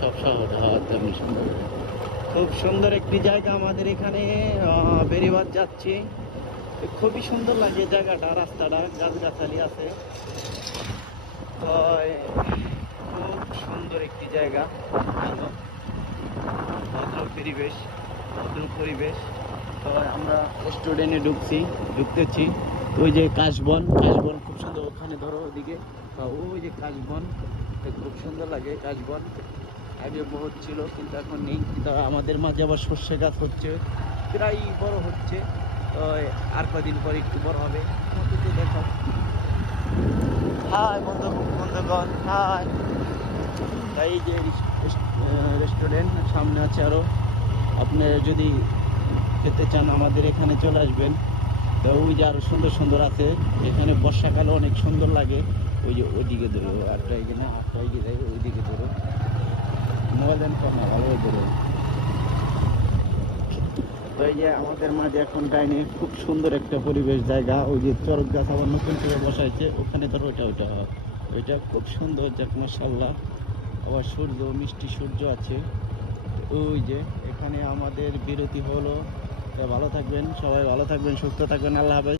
সব শহর তেমনি সুন্দর। খুব সুন্দর একটি জায়গা আমাদের এখানে বেরিবাদ যাচ্ছি। খুবই সুন্দর লাগে জায়গাটা, রাস্তাটা গাছগাছালি আছে। তো খুব সুন্দর একটি জায়গা, ভালো ভদ্র পরিবেশ। তো আমরা স্টুডেন্টে ঢুকতেছি। ওই যে কাশবন খুব সুন্দর, ওখানে ধরো ওদিকে ওই যে কাশবন, খুব সুন্দর লাগে কাশবন। আগে বহুত ছিল কিন্তু এখন নেই, কিন্তু আমাদের মাঝে আবার সর্ষে গাছ হচ্ছে, প্রায় বড় হচ্ছে। তো আর কদিন পরে একটু বড় হবে। দেখো, হাই বন্ধুগণ, হাই। তাই যে রেস্টুরেন্ট সামনে আছে আরো, আপনি যদি খেতে চান আমাদের এখানে চলে আসবেন। তো ওই যে আরো সুন্দর সুন্দর আছে, এখানে বর্ষাকালে অনেক সুন্দর লাগে। ওই যে ওইদিকে ধরো, আটটা এখানে আটটা এগিয়ে যায়, ওইদিকে ধরো মোবাইল দেন না, ভালো ধরো। তো এই যে আমাদের মাঝে এখন ডাইনে খুব সুন্দর একটা পরিবেশ জায়গা, ওই যে চরক গাছ আবার নতুন করে বসাইছে ওখানে, ধরো ওইটা খুব সুন্দর যাক, মাশাআল্লাহ। আবার সূর্য, মিষ্টি সূর্য আছে। ওই যে এখানে আমাদের বিরতি হলো। ভালো থাকবেন সবাই, ভালো থাকবেন, সুস্থ থাকবেন, আল্লাহ হাফেজ।